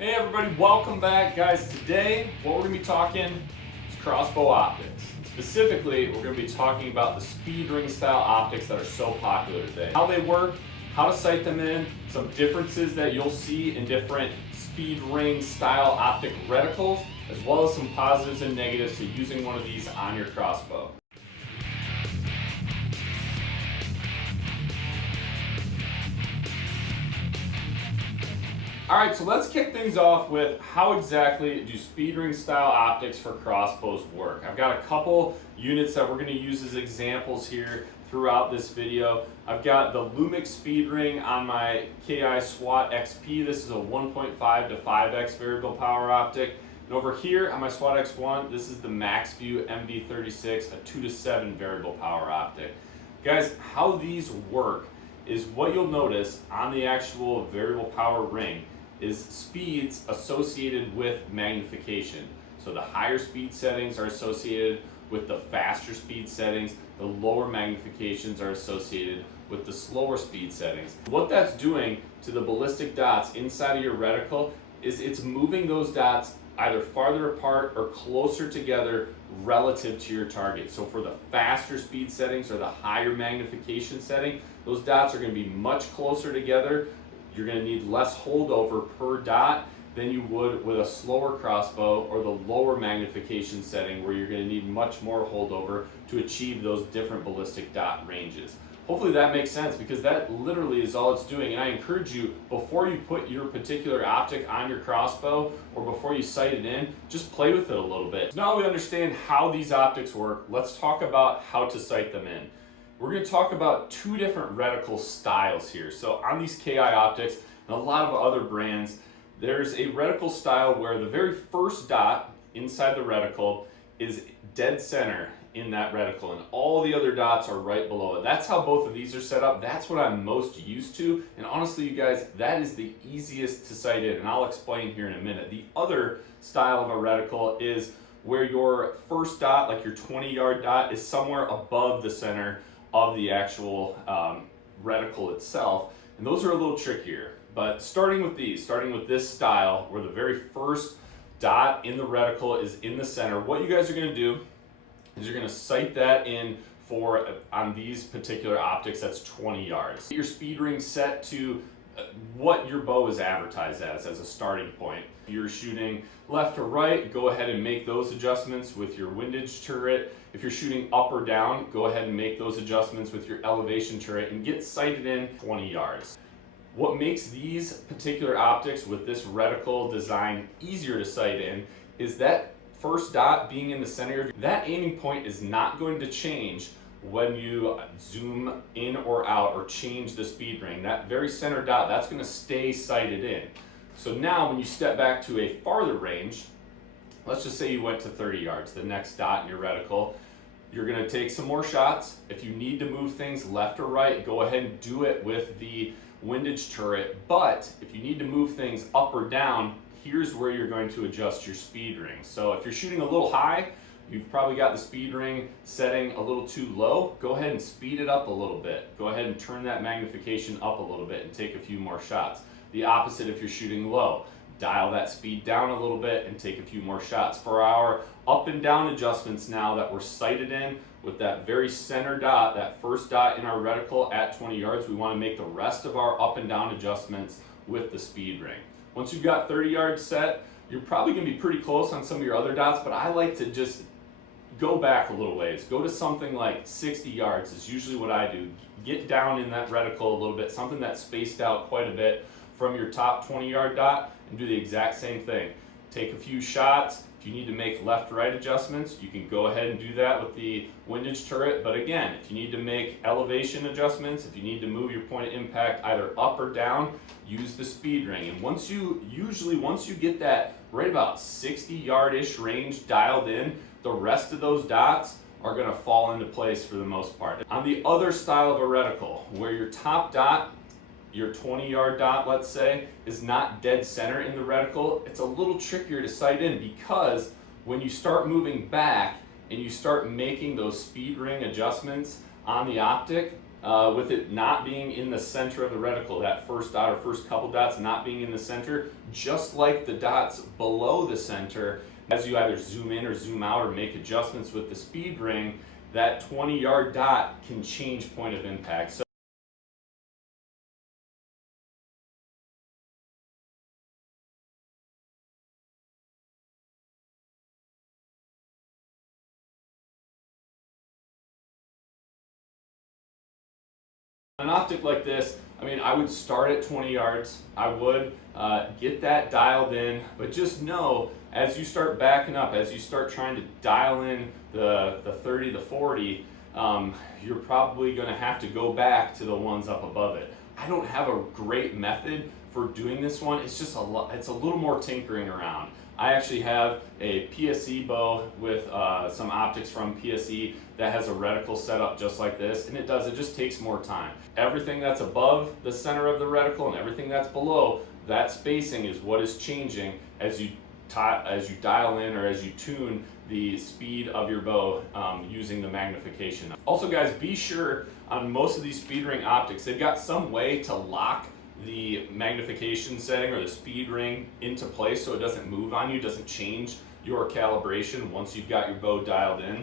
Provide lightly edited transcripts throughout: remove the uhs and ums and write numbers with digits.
Hey everybody, welcome back guys. Today what we're going to be talking is crossbow optics. Specifically, we're going to be talking about the SPEEDRING style optics that are so popular today. How they work, how to sight them in, some differences that you'll see in different SPEEDRING style optic reticles, as well as some positives and negatives to using one of these on your crossbow. Alright, so let's kick things off with how exactly do SPEEDRING style optics for crossbows work. I've got a couple units that we're going to use as examples here throughout this video. I've got the Lumix Speedring on my KI SWAT XP. This is a 1.5 to 5x variable power optic. And over here on my SWAT X1, this is the Maxview MV-36, a 2 to 7 variable power optic. Guys, how these work is what you'll notice on the actual variable power ring is speeds associated with magnification. So the higher speed settings are associated with the faster speed settings, the lower magnifications are associated with the slower speed settings. What that's doing to the ballistic dots inside of your reticle is it's moving those dots either farther apart or closer together relative to your target. So for the faster speed settings or the higher magnification setting, those dots are going to be much closer together. You're going to need less holdover per dot than you would with a slower crossbow or the lower magnification setting where you're going to need much more holdover to achieve those different ballistic dot ranges. Hopefully that makes sense, because that literally is all it's doing. And I encourage you, before you put your particular optic on your crossbow or before you sight it in, just play with it a little bit. So now we understand how these optics work, let's talk about how to sight them in. We're going to talk about two different reticle styles here. So on these KI optics and a lot of other brands, there's a reticle style where the very first dot inside the reticle is dead center in that reticle and all the other dots are right below it. That's how both of these are set up. That's what I'm most used to, and honestly you guys, that is the easiest to sight in, and I'll explain here in a minute. The other style of a reticle is where your first dot, like your 20-yard dot, is somewhere above the center of the actual reticle itself, and those are a little trickier. But starting with this style where the very first dot in the reticle is in the center, what you guys are going to do is you're going to sight that in for, on these particular optics, that's 20 yards. Get your speed ring set to what your bow is advertised as a starting point. If you're shooting left or right, go ahead and make those adjustments with your windage turret. If you're shooting up or down, go ahead and make those adjustments with your elevation turret and get sighted in 20 yards. What makes these particular optics with this reticle design easier to sight in is that first dot being in the center. That aiming point is not going to change when you zoom in or out or change the speed ring. That very center dot, that's going to stay sighted in. So now when you step back to a farther range, let's just say you went to 30 yards, the next dot in your reticle, you're going to take some more shots. If you need to move things left or right, go ahead and do it with the windage turret. But if you need to move things up or down, here's where you're going to adjust your speed ring. So if you're shooting a little high, you've probably got the speed ring setting a little too low, go ahead and speed it up a little bit. Go ahead and turn that magnification up a little bit and take a few more shots. The opposite if you're shooting low. Dial that speed down a little bit and take a few more shots. For our up and down adjustments now that we're sighted in with that very center dot, that first dot in our reticle at 20 yards, we want to make the rest of our up and down adjustments with the speed ring. Once you've got 30 yards set, you're probably going to be pretty close on some of your other dots, but I like to just go back a little ways. Go to something like 60 yards is usually what I do. Get down in that reticle a little bit, something that's spaced out quite a bit from your top 20-yard dot, and do the exact same thing. Take a few shots. If you need to make left-right adjustments, you can go ahead and do that with the windage turret. But again, if you need to make elevation adjustments, if you need to move your point of impact either up or down, use the speed ring. And once you get that right about 60-yard-ish range dialed in, the rest of those dots are going to fall into place for the most part. On the other style of a reticle, where your top dot, your 20-yard dot, let's say, is not dead center in the reticle, it's a little trickier to sight in, because when you start moving back and you start making those speed ring adjustments on the optic, with it not being in the center of the reticle, that first dot or first couple dots not being in the center, just like the dots below the center, as you either zoom in or zoom out or make adjustments with the speed ring, that 20-yard dot can change point of impact. So an optic like this, I mean, I would start at 20 yards. I would get that dialed in, but just know as you start backing up, as you start trying to dial in the 30, the 40, you're probably going to have to go back to the ones up above it. I don't have a great method for doing this one. It's just it's a little more tinkering around. I actually have a PSE bow with some optics from PSE that has a reticle set up just like this, and it just takes more time. Everything that's above the center of the reticle and everything that's below, that spacing is what is changing as you dial in or as you tune the speed of your bow using the magnification. Also guys, be sure on most of these speed ring optics, they've got some way to lock the magnification setting or the speed ring into place so it doesn't move on you, doesn't change your calibration once you've got your bow dialed in.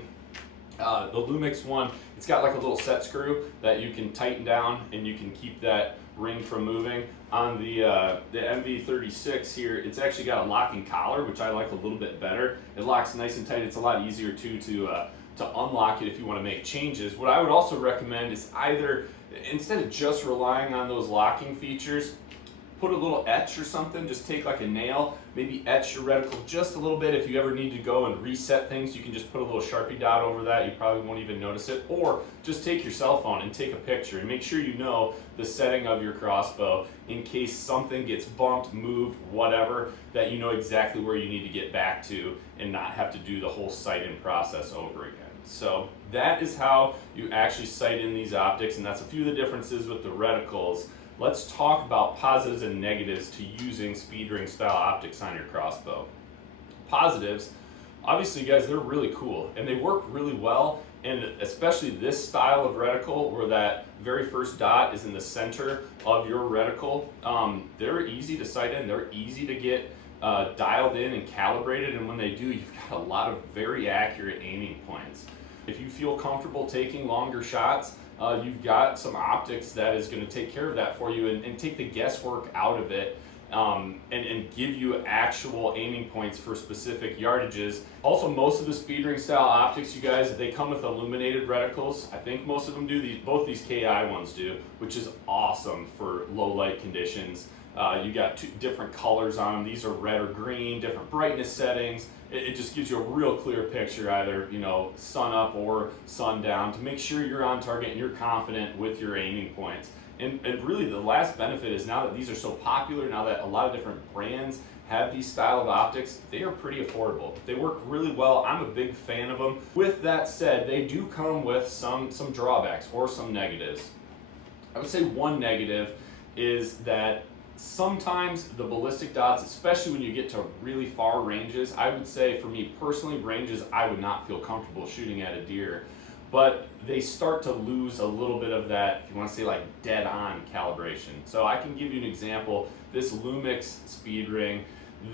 The Lumix one, it's got like a little set screw that you can tighten down and you can keep that ring from moving. On the MV-36 here, it's actually got a locking collar, which I like a little bit better. It locks nice and tight. It's a lot easier too to unlock it if you want to make changes. What I would also recommend is either, instead of just relying on those locking features, put a little etch or something. Just take like a nail, maybe etch your reticle just a little bit. If you ever need to go and reset things, you can just put a little Sharpie dot over that. You probably won't even notice it. Or just take your cell phone and take a picture and make sure you know the setting of your crossbow in case something gets bumped, moved, whatever, that you know exactly where you need to get back to and not have to do the whole sight-in process over again. So that is how you actually sight in these optics, and that's a few of the differences with the reticles. Let's talk about positives and negatives to using speed ring style optics on your crossbow. Positives, obviously guys, they're really cool and they work really well, and especially this style of reticle where that very first dot is in the center of your reticle. They're easy to sight in, they're easy to get dialed in and calibrated, and when they do, you've got a lot of very accurate aiming points. If you feel comfortable taking longer shots, you've got some optics that is going to take care of that for you and take the guesswork out of it, and give you actual aiming points for specific yardages. Also, most of the speed ring style optics, you guys, they come with illuminated reticles. I think most of them do. Both these KI ones do, which is awesome for low light conditions. You got two different colors on them. These are red or green, different brightness settings. It just gives you a real clear picture, either sun up or sun down, to make sure you're on target and you're confident with your aiming points. And really the last benefit is, now that these are so popular, now that a lot of different brands have these style of optics, they are pretty affordable. They work really well. I'm a big fan of them. With that said, they do come with some drawbacks or some negatives. I would say one negative is that sometimes the ballistic dots, especially when you get to really far ranges, I would say for me personally, ranges I would not feel comfortable shooting at a deer, but they start to lose a little bit of that, if you want to say, like dead on calibration. So I can give you an example. This Lumix Speedring,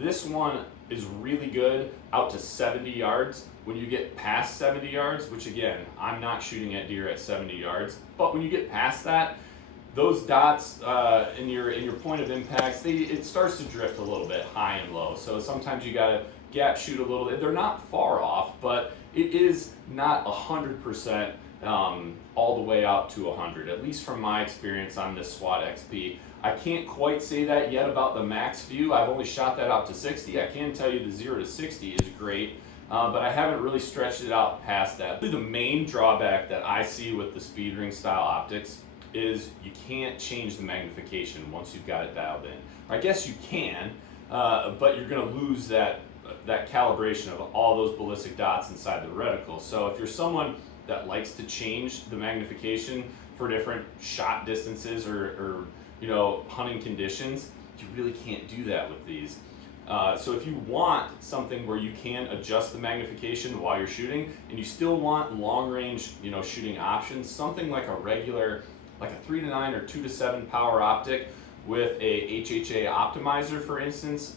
this one is really good out to 70 yards. When you get past 70 yards, which again, I'm not shooting at deer at 70 yards, but when you get past that, those dots in your point of impacts, it starts to drift a little bit high and low. So sometimes you gotta gap shoot a little bit. They're not far off, but it is not 100% all the way out to 100, at least from my experience on this SWAT XP. I can't quite say that yet about the Maxview. I've only shot that out to 60. I can tell you the 0 to 60 is great, but I haven't really stretched it out past that. The main drawback that I see with the speed ring style optics is you can't change the magnification once you've got it dialed in. I guess you can, but you're going to lose that calibration of all those ballistic dots inside the reticle. So if you're someone that likes to change the magnification for different shot distances or hunting conditions, you really can't do that with these. So if you want something where you can adjust the magnification while you're shooting, and you still want long range shooting options, something like a regular like a 3 to 9 or 2 to 7 power optic with a HHA optimizer, for instance,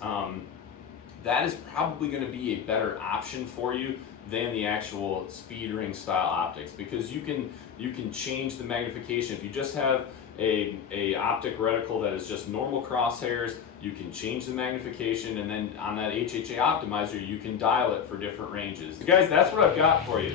that is probably going to be a better option for you than the actual Speedring style optics, because you can change the magnification. If you just have a optic reticle that is just normal crosshairs, you can change the magnification, and then on that HHA optimizer you can dial it for different ranges. So guys, that's what I've got for you.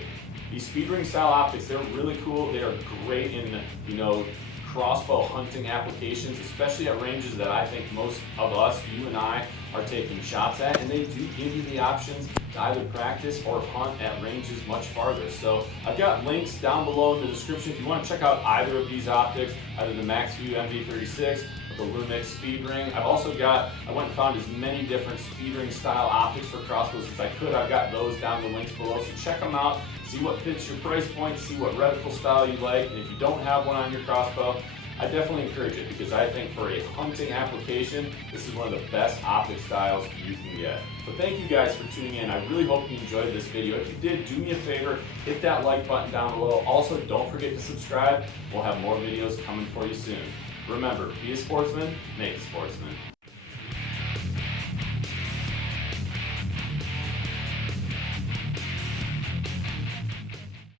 These Speedring style optics, they're really cool. They are great in, you know, crossbow hunting applications, especially at ranges that I think most of us, you and I, are taking shots at, and they do give you the options to either practice or hunt at ranges much farther. So I've got links down below in the description if you want to check out either of these optics, either the Maxview MV-36 or the Lumix Speedring. I've also got, I went and found as many different Speedring style optics for crossbows as I could. I've got those down in the links below, so check them out, see what fits your price point, see what reticle style you like, and if you don't have one on your crossbow, I definitely encourage it, because I think for a hunting application, this is one of the best optic styles you can get. So thank you guys for tuning in. I really hope you enjoyed this video. If you did, do me a favor, hit that like button down below. Also, don't forget to subscribe. We'll have more videos coming for you soon. Remember, be a sportsman, make a sportsman.